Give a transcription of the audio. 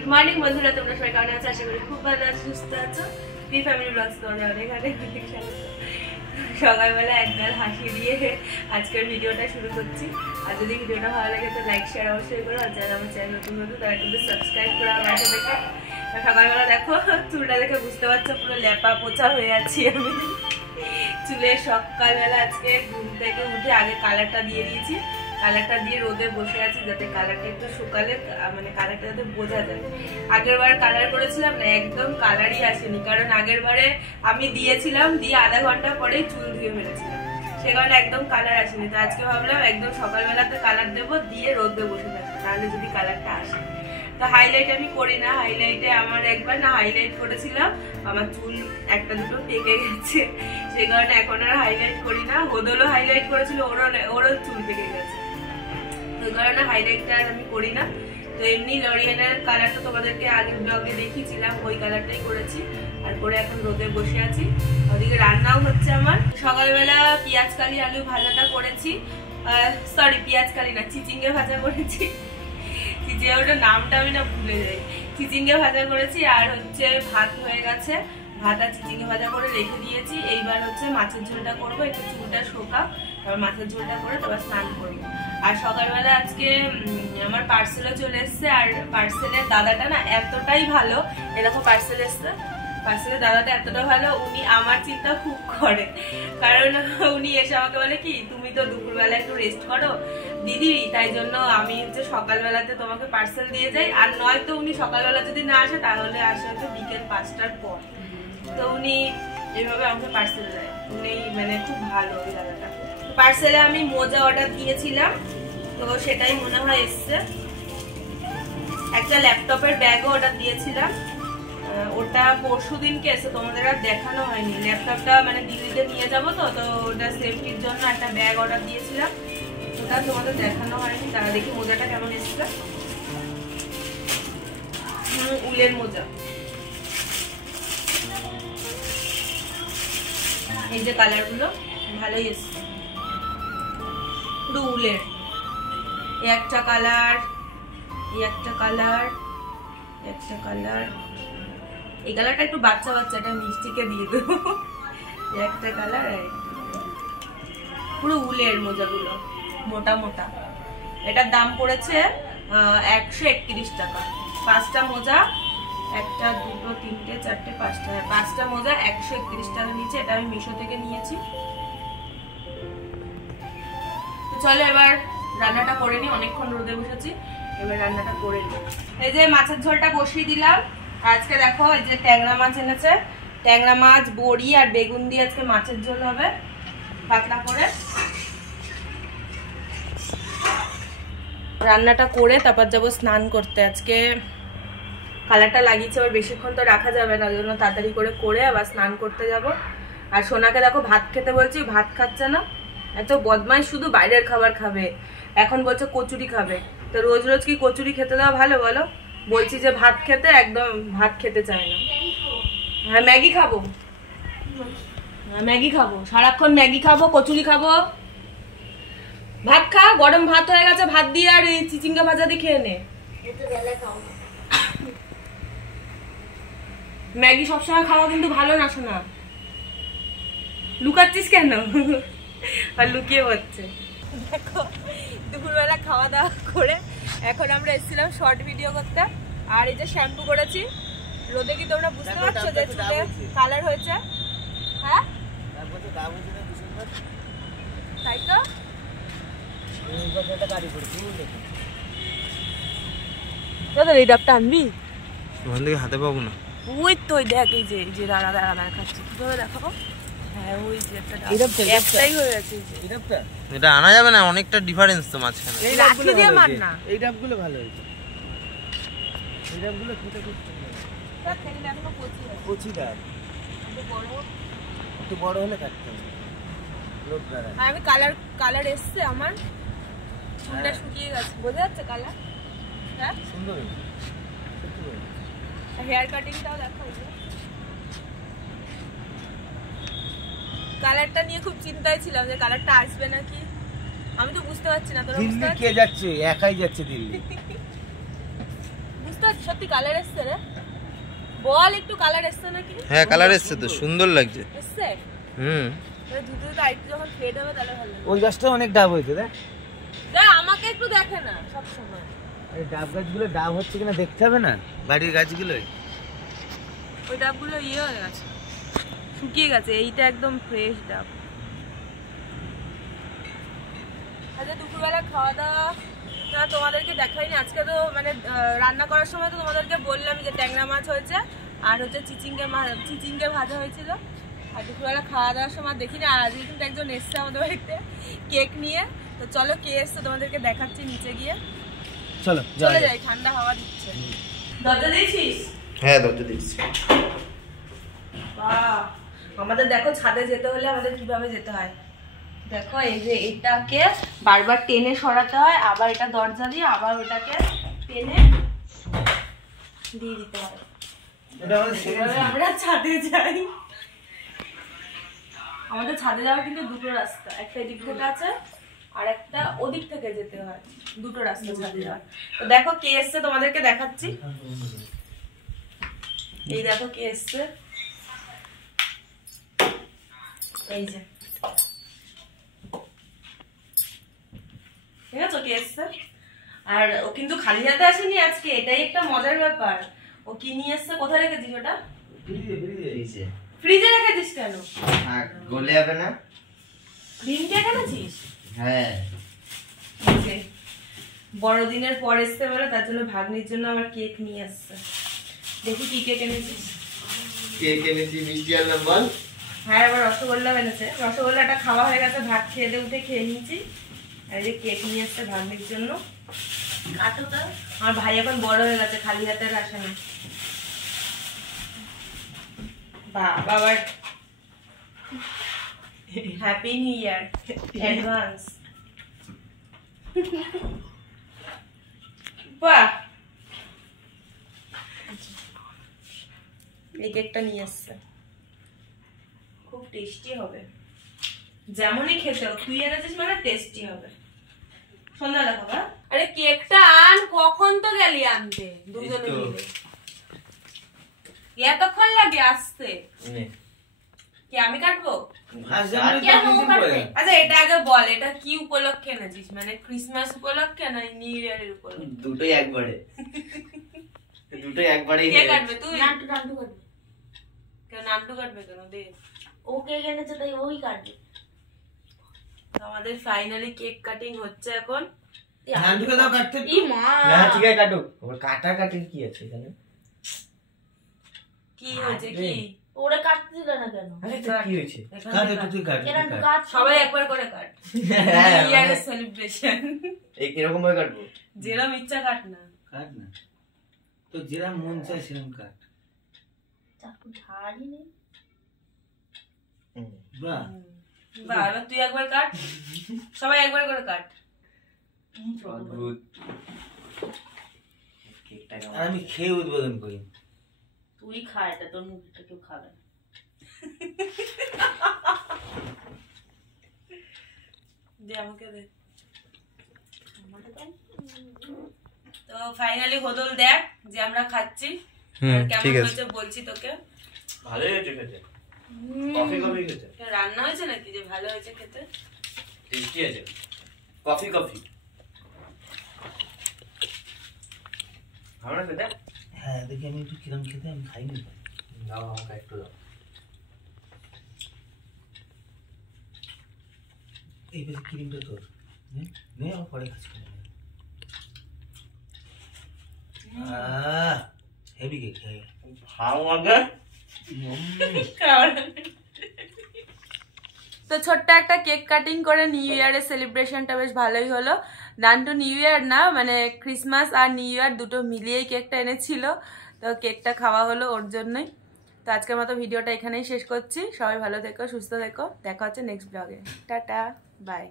Good morning বন্ধুরা, তোমরা সবাই কেমন আছো? আশা করি খুব ভালো আছো, সুস্থ আছো। বি ফ্যামিলি ব্লগস তোমাদের অনেক অনেক অনেক স্বাগত। সকালবেলা একবার হাসি দিয়ে আজকের ভিডিওটা শুরু করছি। আর যদি ভিডিওটা ভালো লাগে তো লাইক শেয়ার অবশ্যই করো। আর যারা আমার চ্যানেল নতুন হতো তারা কিন্তু সাবস্ক্রাইব করে আমার পাশে দেখো। সকালবেলা দেখো চুলটা দেখে বুঝতে পারছো পুরো ল্যাপা পোছা হয়ে আছি আমি। চুলে সকালবেলা আজকে ঘুম থেকে উঠে আগে কালারটা দিয়ে দিয়েছি। কালারটা দিয়ে রোদে বসে আছি যাতে কালারটা একটু শুকালে মানে কালারটা যাতে বোঝা যায়। আগের বার কালার করেছিলাম না, একদম কালারই আসেনি, কারণ আগের বারে আমি দিয়েছিলাম, দিয়ে আধা ঘন্টা পরেই চুল ধুয়ে ফেলেছিলাম, সে কারণে একদম কালার আসেনি। তো আজকে ভাবলাম একদম সকালবেলাতে কালার দেবো, দিয়ে রোদে বসে থাকবো, তাহলে যদি কালারটা আসে। তো হাইলাইট আমি করি না, হাইলাইটে আমার একবার না হাইলাইট করেছিলাম, আমার চুল একটা দুটো পেকে গেছে, সে কারণে এখন আর হাইলাইট করি না। হোদলও হাইলাইট করেছিল, ওরও চুল পেকে গেছে, ওই কারণে হাইলাইটটা আমি করি না। তো এমনি লরিয়ালের কালারটা তোমাদেরকে আগের ব্লগে দেখিয়েছিলাম, ওই কালারটাই করেছি। আর করে এখন রোদে বসে আছি। ওদিকে রান্নাও হচ্ছে আমার। সকালবেলা পেঁয়াজ কালি আলু ভাজাটা করেছি, সরি পেঁয়াজ কালি না, চিচিঙ্গে ভাজা করেছি। চিচিঙ্গে ওটা নামটা আমি না ভুলে যাই। চিচিঙ্গে ভাজা করেছি, আর হচ্ছে ভাত হয়ে গেছে, ভাত আর চিচিঙ্গে ভাজা করে রেখে দিয়েছি। এইবার হচ্ছে মাছের ঝোলটা করবো, একটু চুলটা শোকা, তারপর মাছের ঝোলটা করে তারপর স্নান করবো। আর সকালবেলা আজকে আমার পার্সেলও চলে এসছে, আর পার্সেলের দাদাটা না এতটাই ভালো, এরকম পার্সেল এসছে, পার্সেলের দাদাটা এতটা ভালো, উনি আমার চিন্তা খুব করে। কারণ উনি এসে আমাকে বলে কি, তুমি তো দুপুরবেলা একটু রেস্ট করো দিদি, তাই জন্য আমি হচ্ছে সকালবেলাতে তোমাকে পার্সেল দিয়ে যাই। আর নয়তো উনি সকালবেলা যদি না আসে তাহলে আসে হয়তো বিকেল 5টার পর। তো উনি এইভাবে আমাকে পার্সেল দেয়, উনি মানে খুব ভালো ওই দাদাটা। পার্সেলে আমি মোজা অর্ডার দিয়েছিলাম, তো সেটাই মনে হয় এসছে। একটা ল্যাপটপের ব্যাগও অর্ডার দিয়েছিলাম, ওটা পরশু দিনকে এসে, তোমাদের আর দেখানো হয়নি। ল্যাপটপটা মানে দিল্লিতে নিয়ে যাবো, তো ওটা সেফটির জন্য একটা ব্যাগ অর্ডার দিয়েছিলাম, ওটা তোমাদের দেখানো হয়নি। তারা দেখি মোজাটা কেমন এসছে। উলের মোজা, এই যে কালার গুলো ভালোই এসছে, পুরো উলের। একটা কালার, একটা কালার, একটা কালার, এই কালারটা একটু বাচ্চা বাচ্চা, এটা মিষ্টিকে দিয়ে দেবো। একটা কালার, পুরো উলের মোজাগুলো মোটা মোটা। এটার দাম পড়েছে 131 টাকা। 5টা মোজা, একটা দুটো তিনটে চারটে পাঁচটা, 5টা মোজা 131 টাকা নিচে। এটা আমি মিশো থেকে নিয়েছি। তো চলো এবার রান্নাটা করে নি, অনেকক্ষণ রোদে বসেছি, এবার রান্নাটা করে নি। এই যে মাছের ঝোলটা বসিয়ে দিলাম। আজকে দেখো এই যে ট্যাংরা মাছ এনেছে, ট্যাংরা মাছ বড়ি আর বেগুন দিয়ে আজকে মাছের ঝোল হবে পাতলা করে। রান্নাটা করে তারপর যাবো স্নান করতে। আজকে কালারটা লাগিয়েছে, আবার বেশিক্ষণ তো রাখা যাবে না, ওই জন্য তাড়াতাড়ি করে আবার স্নান করতে যাব। আর সোনাকে দেখো ভাত খেতে বলছি, ভাত খাচ্ছে না, এত বদমাইশ, শুধু বাইরের খাবার খাবে। এখন বলছে কচুরি খাবে, তো রোজ রোজ কি কচুরি খেতে দেওয়া ভালো বলো? বলছি যে ভাত খেতে, একদম ভাত খেতে চায় না। হ্যাঁ ম্যাগি খাবো, হ্যাঁ ম্যাগি খাবো, সারাক্ষণ ম্যাগি খাবো, কচুরি খাবো। ভাত খা, গরম ভাত হয়ে গেছে, ভাত দিয়ে আর এই চিচিঙ্গা ভাজা দিয়ে খেয়ে নে। ম্যাগি সবসময় খাওয়া কিন্তু ভালো না শোনা। লুকাচ্ছিস কেন? আর লুকিয়ে হচ্ছে। দেখো দুপুরবেলা খাওয়া দাওয়া করে এখন আমরা এসেছিলাম শর্ট ভিডিও করতে। আর এই যে শ্যাম্পু করেছি, রোদে কি তোমরা বুঝতে পারছো যে চুলে কালার হয়েছে? হ্যাঁ তাই তো। এই ডাবটা আনবি, ওখান থেকে হাতে পাবো না। ওই তো দেখ, এই যে দাঁড়া দাঁড়া দাঁড়া খাচ্ছি, কিভাবে দেখাবো? হ্যাঁ ওই যে একটাই হয়ে গেছে। এটা আনা যাবে না, অনেকটা ডিফারেন্স তো মাঝখানে। এই লাঠি দিয়ে মার না, এই ডাবগুলো ভালো হয়েছে, এই ডাবগুলো খেতে খুব কচি ডাব, একটু বড় হলে কাটতে হবে। আমি কালার এসছে আমার, চুলটা শুকিয়ে গেছে, বোঝা যাচ্ছে কালার। হ্যাঁ সুন্দর, হেয়ার কাটিংটাও দেখো। কালারটা নিয়ে খুব চিন্তায় ছিলাম যে কালারটা আসবে নাকি, আমি তো বুঝতে পারছি না। তোরা বুঝতে পারছিস? কে যাচ্ছে? একাই যাচ্ছে দিল্লি। বুঝতে পারছিস সত্যি কালার এসছে রে? বল একটু কালার এসছে নাকি? হ্যাঁ কালার এসছে তো, সুন্দর লাগছে। এসছে? দুধটা আইতে যখন ফেড হবে তাহলে ভালো লাগবে। ওই গাছটা অনেক ডাব হয়েছে দেখ। দেখ আমাকে একটু দেখে না সব সময়। এই ডাব গাছগুলো ডাব হচ্ছে কিনা দেখতে হবে না, বাড়ির গাছগুলোই। ওই ডাবগুলো ইয়ে হয়ে গেছে, শুকিয়ে গেছে, এইটা একদম ফ্রেশ ডাব। আচ্ছা দুপুরবেলা খাওয়া দাওয়া না তোমাদেরকে দেখাইনি আজকে তো, মানে রান্না করার সময় তো তোমাদেরকে বললাম যে ট্যাংরা মাছ হয়েছে আর হচ্ছে চিচিঙ্গে ভাজা হয়েছিল। আর দুপুরবেলা খাওয়া দাওয়ার সময় দেখিনি। আর আজকে কিন্তু একজন এসছে আমাদের বাড়িতে কেক নিয়ে, তো চলো কে এসছে তোমাদেরকে দেখাচ্ছি নিচে গিয়ে। চলো চলে যাই, ঠান্ডা হাওয়া দিচ্ছে। দরজা দিয়েছিস? হ্যাঁ দরজা দিচ্ছি। বাহ, আমাদের দেখো ছাদে যেতে হলে আমাদের কিভাবে যেতে হয় দেখো। এই যে এটাকে বারবার টেনে সরাতে হয়, আবার এটা দরজা দিয়ে আবার ওটাকে টেনে দিয়ে দিতে হয়। আমরা ছাদে যাই। আমাদের ছাদে যাওয়ার কিন্তু দুটো রাস্তা, একটা এদিক থেকে আছে আর একটা ওদিক থেকে যেতে হয়, দুটো রাস্তা ছাদে যাওয়ার। তো দেখো কে এসছে তোমাদেরকে দেখাচ্ছি। এই দেখো কে এসছে, এই যে ঠিক আছে কে এসছে। আর ও কিন্তু খালি হাতে আসেনি আজকে, এটাই একটা মজার ব্যাপার। ও কি নিয়ে এসছে, কোথায় রেখেছিস ওটা? ফ্রিজে রেখেছিস কেন? গলে যাবে না। ক্রিম কেক এনেছিস? হ্যাঁ বড়দিনের পর এসছে বলে তার জন্য ভাগ্নির জন্য আমার কেক নিয়ে আসছে। দেখি কি কেক এনেছিস। কেক এনেছি, মিষ্টি আনলাম বল। হ্যাঁ এবার রসগোল্লা এনেছে, রসগোল্লাটা খাওয়া হয়ে গেছে, ভাত খেয়ে দিয়ে উঠে খেয়ে নিয়েছি। আর এই যে কেক নিয়ে আসছে ভাগ্নির জন্য। কাটোটা আমার ভাই এখন বড় হয়ে গেছে, খালি হাতে আসে না। বাবার হ্যাপি নিউ ইয়ার অ্যাডভান্স। বাহ, এই কেকটা নিয়ে আসছে, খুব টেস্টি হবে। যেমনই খেতে তুই এনেছিস মানে টেস্টি হবে। সন্ধ্যা দেখো। আরে কেকটা আন, কখন তো গেলি আনতে দুজনে মিলে? এতক্ষণ লাগে আসতে? কি আমি কাটবো? আচ্ছা এটা আগে বল, এটা কি উপলক্ষে এনেছিস? মানে ক্রিসমাস উপলক্ষে না নিউ ইয়ারের উপলক্ষে? দুটোই একবারে। দুটোই একবারে। কে কাটবে? তুই? নান্টু কাটবে। কেন নান্টু কাটবে কেন? দে, ও কেক এনেছে তাই ওই কাটবে। আমাদের ফাইনালি কেক কাটিং হচ্ছে এখন। নান্টুকে দাও কাটতে। ই মা, না ঠিক আছে কাটো। ওর কাটা কাটির কি আছে এখানে? কি হয়েছে কি? ওরে কাটতে দিল না কেন? আরে তো কি হয়েছে? কাট একটু, তুই কাট। সবাই একবার করে কাট। নিউ ইয়ারের সেলিব্রেশন। এই কিরকম ভাবে কাটবো? যেরকম ইচ্ছা কাট না। কাট না তো, যেরকম মন চায় সেরকম কাট। চাকু ধারই নেই। বাহ বাহ, এবার তুই একবার কাট, সবাই একবার করে কাট। আমি খেয়ে উদ্বোধন করি। তুই খা, এটা তোর মুখটা কেউ খাবে না। দে আমাকে দে। তো ফাইনালি বদল দেখ যে আমরা খাচ্ছি কেমন হয়েছে বলছি তোকে। ভালোই হয়েছে খেতে। কফি কফি খেতে রান্না হয়েছে নাকি যে ভালো হয়েছে খেতে? টেস্টি আছে। কফি কফি ভালো না খেতে? হ্যাঁ দেখি আমি একটু কিরম খেতে, আমি খাইনি। দাও আমাকে একটু দাও। এই বেশি ক্রিমটা তোর নে, আমার পরে খাচ্ছি। হেভি কেক ভালো লাগে। তো ছোট্ট একটা কেক কাটিং করে নিউ ইয়ারের সেলিব্রেশনটা বেশ ভালোই হলো। নান্টু নিউ ইয়ার না, মানে ক্রিসমাস আর নিউ ইয়ার দুটো মিলিয়েই কেকটা এনেছিল, তো কেকটা খাওয়া হলো ওর জন্যই। তো আজকের মতো ভিডিওটা এখানেই শেষ করছি। সবাই ভালো থেকো, সুস্থ থেকো, দেখা হচ্ছে নেক্সট ব্লগে। Tata, by.